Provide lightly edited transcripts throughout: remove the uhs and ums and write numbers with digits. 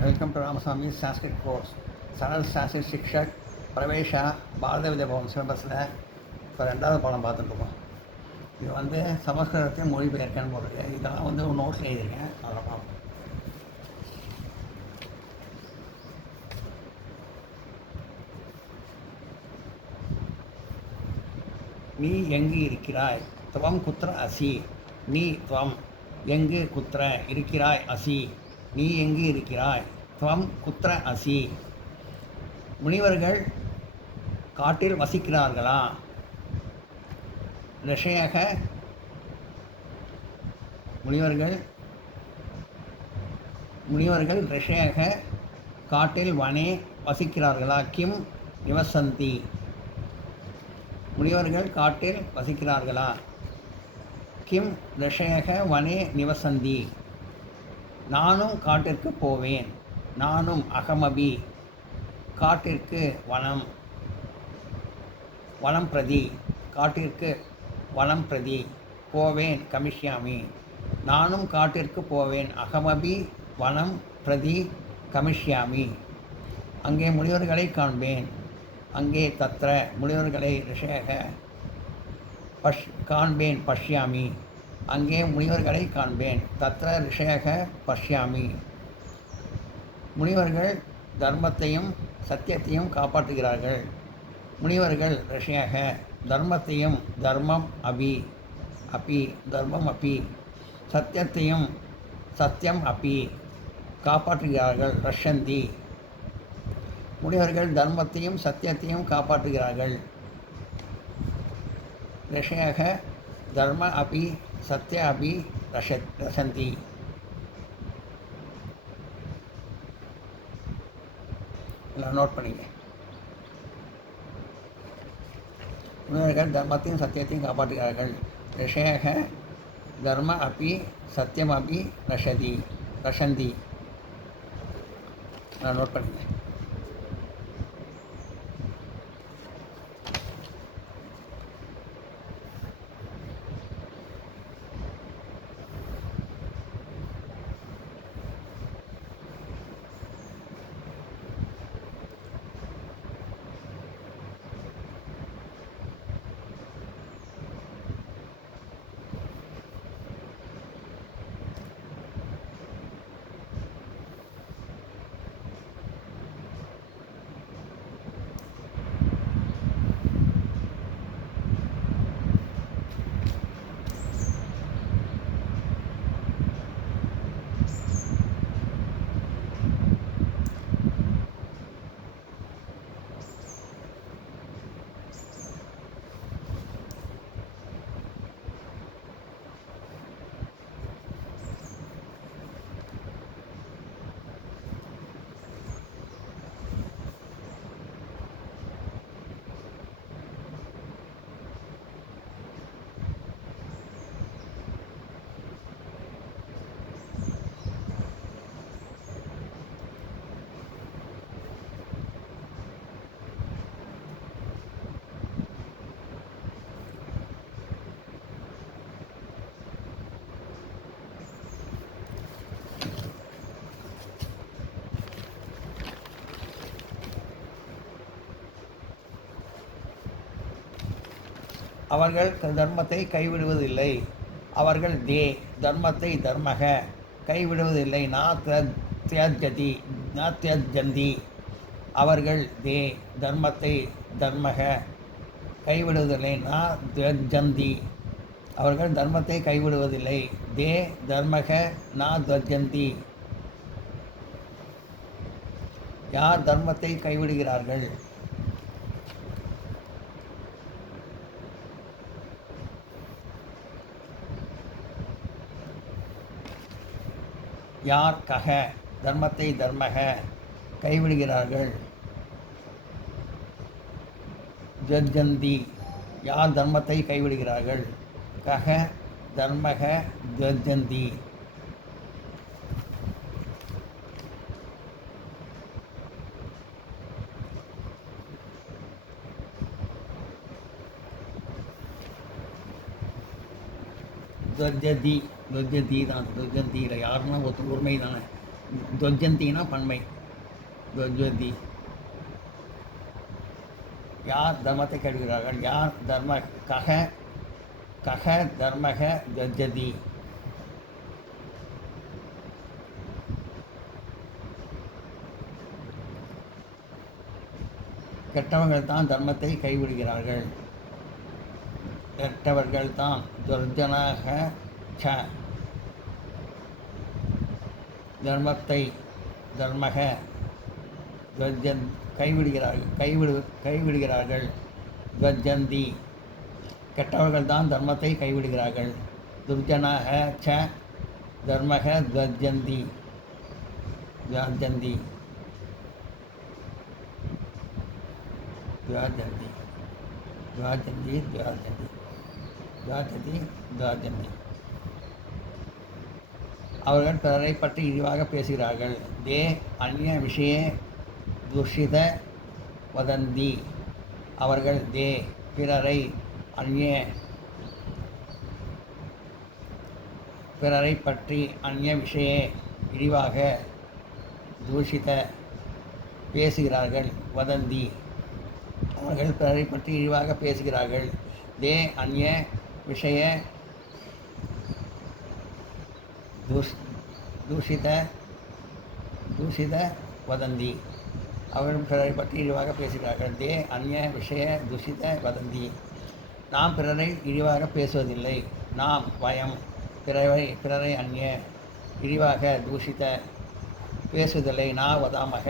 Welcome to Ramaswamy Sanskrit course सरल संस्कृत शिक्षक प्रवेशा பாரத வித்யா பவன் சிலபஸில் இப்போ 2வது பாடம் பார்த்துட்ருக்கோம். இது வந்து சமஸ்கிருதத்தையும் மொழிபெயர்க்கன்னு போடுறது. இதெல்லாம் வந்து நோட்ஸ் எழுதியிருக்கேன், அதில் பார்ப்போம். நீ எங்கு இருக்கிறாய்? துவம் குத்திர அசி. நீ துவம் எங்கு குத்திர இருக்கிறாய் அசி. நீ எங்கு இருக்கிறாய்? துவம் குத்திர அசி. முனிவர்கள் காட்டில் வசிக்கிறார்களா? ரிஷயக முனிவர்கள் ரிஷயக காட்டில் வனே வசிக்கிறார்களா? கிம் நிவசந்தி. முனிவர்கள் காட்டில் வசிக்கிறார்களா? கிம் ரிஷயக வனே நிவசந்தி. நானும் காட்டிற்கு போவேன். நானும் அகமபி காட்டிற்கு வனம். வனம் பிரதி காட்டிற்கு வனம் பிரதி போவேன். கமிஷ்யாமி. நானும் காட்டிற்கு போவேன். அகமபி வனம் பிரதி கமிஷ்யாமி. அங்கே முனிவர்களை காண்பேன். அங்கே தத்ர முனிவர்களை ரிஷயக காண்பேன். பஷ்யாமி. அங்கே முனிவர்களை காண்பேன். தத்ர ரிஷயக பஷ்யாமி. முனிவர்கள் தர்மத்தையும் சத்தியத்தையும் காப்பாற்றுகிறார்கள். முனிவர்கள் ரிஷயக தர்மத்தையும் தர்மம் தர்மம் அபி சத்தியத்தையும் சத்தியம் அபி காப்பாற்றுகிறார்கள். ரஷந்தி. முனிவர்கள் தர்மத்தையும் சத்தியத்தையும் காப்பாற்றுகிறார்கள். ரிஷயக தர்ம அபி சத்ய அபி ரசந்தி. எல்லாம் நோட் பண்ணிங்க. முனிவர்கள் தர்மத்தையும் சத்தியத்தையும் காப்பாற்றுகிறார்கள். ரிஷயக தர்ம அபி சத்தியம் அபி ரஷந்தி. நான் நோட் பண்ணிங்க. அவர்கள் தர்மத்தை கைவிடுவதில்லை. அவர்கள் தர்மத்தை தர்மக கைவிடுவதில்லை. நா தியஜந்தி. அவர்கள் தர்மத்தை தர்மக கைவிடுவதில்லை. நா தியஜந்தி. அவர்கள் தர்மத்தை கைவிடுவதில்லை. தர்மக நா தியஜந்தி. யார் தர்மத்தை கைவிடுகிறார்கள்? யார் கக தர்மத்தை தர்மக கைவிடுகிறார்கள்? ஜஜந்தி. யார் தர்மத்தை கைவிடுகிறார்கள்? கக தர்மக ஜஜந்தி. துவஜதி தான் துவஜந்தியில் யாருன்னா ஒருத்தர் உரிமை தானே. துவஜந்தினா பன்மை. துவஜதி. யார் தர்மத்தை கெடுகிறார்கள்? யார் தர்ம கக கக தர்மக துவஜதி. கெட்டவர்கள் தான் தர்மத்தை கைவிடுகிறார்கள். கெட்டவர்கள் தான் துர்ஜனாக ச தர்மத்தை தர்மக துவஜன் கைவிடுகிறார்கள். துவஜந்தி கெட்டவர்கள் தான் தர்மத்தை கைவிடுகிறார்கள். துர்ஜனாக ச தர்மக துவஜந்தி துவஜந்தி துவஜந்தி துவஜந்தி துவஜந்தி துவஜதி துவஜந்தி. அவர்கள் பிறரை பற்றி இழிவாக பேசுகிறார்கள். தே அந்நிய விஷய துஷித வதந்தி. அவர்கள் தே பிறரை பிறரை பற்றி அந்நிய விஷய இழிவாக தூஷித பேசுகிறார்கள். வதந்தி அவர்கள் பிறரை பற்றி இழிவாக பேசுகிறார்கள். தே அந்நிய விஷய தூஷித வதந்தி அவர்கள் பிறரை பற்றி இழிவாக பேசுகிறார்கள். தே அந்நிய விஷய தூஷித வதந்தி. நாம் பிறரை இழிவாக பேசுவதில்லை. நாம் வயம் பிறரை அந்நிய இழிவாக தூஷித பேசுவதில்லை. நான் வதாமக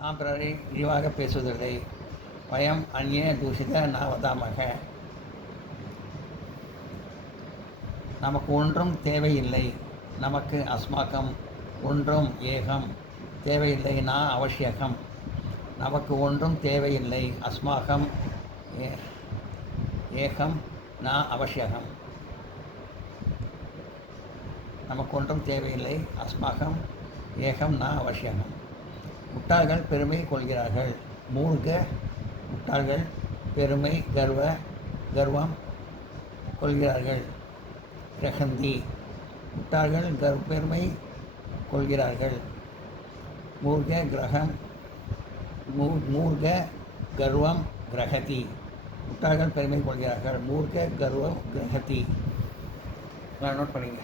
நாம் பிறரை இழிவாக பேசுவதில்லை. வயம் அந்நிய தூஷித நான் வதாமக. நமக்கு ஒன்றும் தேவையில்லை. நமக்கு அஸ்மாக்கம் ஒன்றும் ஏகம் தேவையில்லை. நான் அவசியகம். நமக்கு ஒன்றும் தேவையில்லை. அஸ்மாக்கம் ஏகம் நான் அவசியகம். நமக்கு ஒன்றும் தேவையில்லை. அஸ்மாக்கம் ஏகம் நான் அவசியகம். முட்டாள்கள் பெருமை கொள்கிறார்கள். மூழ்க முட்டாள்கள் பெருமை கர்வம் கொள்கிறார்கள். கிரகந்தி முட்டாள்கள் பெருமை கொள்கிறார்கள். மூர்க கர்வம் கிரகதி முட்டாள்கள் பெருமை கொள்கிறார்கள். மூர்க கர்வம் கிரகதி. நோட் பண்ணிங்க.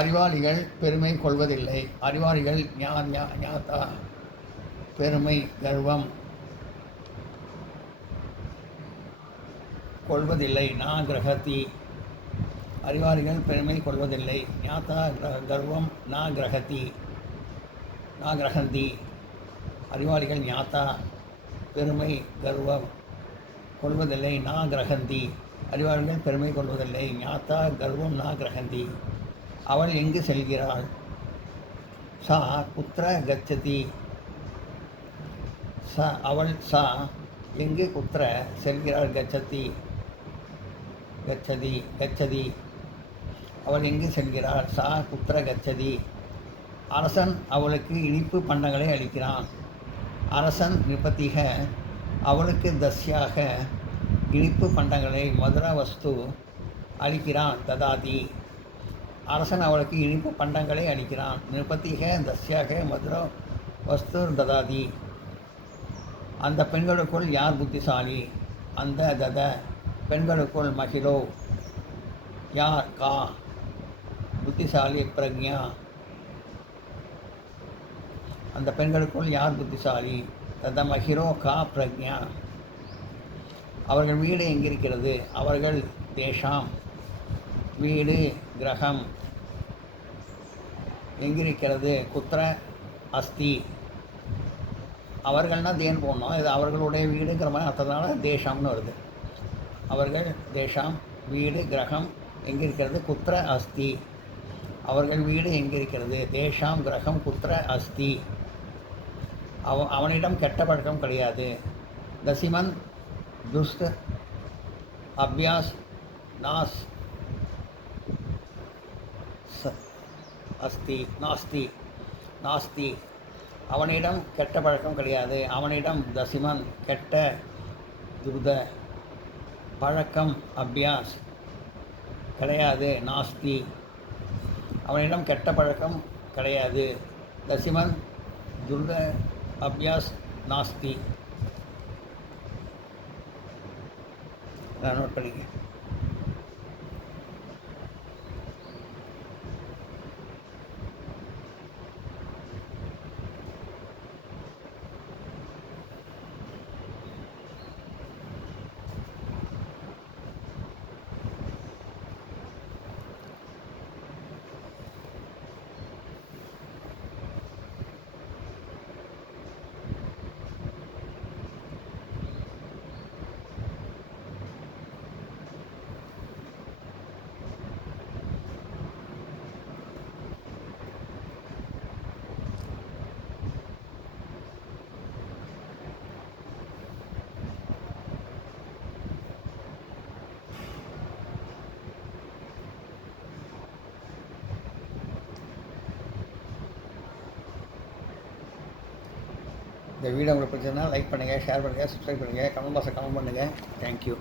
அறிவாளிகள் பெருமை கொள்வதில்லை. அறிவாளிகள் ஞாதா பெருமை கர்வம் கொள்வதில்லை. நான் கிரகதி அறிவாளிகள் பெருமை கொள்வதில்லை. ஞாதா கர்வம் நான் கிரகந்தி அறிவாளிகள் ஞாதா பெருமை கர்வம் கொள்வதில்லை. நான் கிரகந்தி அறிவாளிகள் பெருமை கொள்வதில்லை. ஞாதா கர்வம் நான் கிரகந்தி. அவள் எங்கு செல்கிறாள்? சா குத்திர கச்சதி சா எங்கு குத்திர செல்கிறாள்? கச்சதி அவள் எங்கு செல்கிறாள்? சா குத்திர கச்சதி அரசன் அவளுக்கு இனிப்பு பண்டங்களை அளிக்கிறான். அரசன் நிருபதிக அவளுக்கு தஸ்யாக இனிப்பு பண்டங்களை மதுர வஸ்து அளிக்கிறான். ததாதி அரசன் அவளுக்கு இனிப்பு பண்டங்களை அளிக்கிறான். நிருபதிக தஸ்யாக மதுர வஸ்து ததாதி அந்த பெண்களுக்குள் யார் புத்திசாலி? அந்த தத பெண்களுக்குள் மகிழோ யார்? கா புத்திசாலி பிரக்ஞா அந்த பெண்களுக்குள் யார் புத்திசாலி? தத மகிரோ கா பிரக்ஞா அவர்கள் வீடு எங்கிருக்கிறது? அவர்கள் தேஷாம் வீடு கிரகம் எங்கிருக்கிறது? குத்திர அஸ்தி அவர்கள்னால் தேன் போடணும். இது அவர்களுடைய வீடுங்கிற மாதிரி அர்த்தத்தினால தேஷாம்னு வருது. அவர்கள் தேஷாம் வீடு கிரகம் எங்கிருக்கிறது? குத்திர அஸ்தி அவர்கள் வீடு எங்கிருக்கிறது? தேஷாம் கிரகம் குத்திர அஸ்தி அவனிடம் கெட்ட பழக்கம் கிடையாது. தசிமன் துஸ்த் அபியாஸ் நாஸ் அஸ்தி நாஸ்தி நாஸ்தி அவனிடம் கெட்ட பழக்கம் கிடையாது. அவனிடம் தசிமன் கெட்ட துர்த பழக்கம் அபியாஸ் கிடையாது. நாஸ்தி அவனிடம் கெட்ட பழக்கம் கிடையாது. தசிமன் துர்த அபியாஸ் நாஸ்தி. நோட் பண்ணிக்க. இந்த வீடியோ உங்களுக்கு பிடிச்சதுன்னா லைக் பண்ணுங்கள், ஷேர் பண்ணுங்கள், சப்ஸ்கிரைப் பண்ணுங்கள், கமெண்ட் பாக்ஸில் கமெண்ட் பண்ணுங்கள். தேங்க்யூ.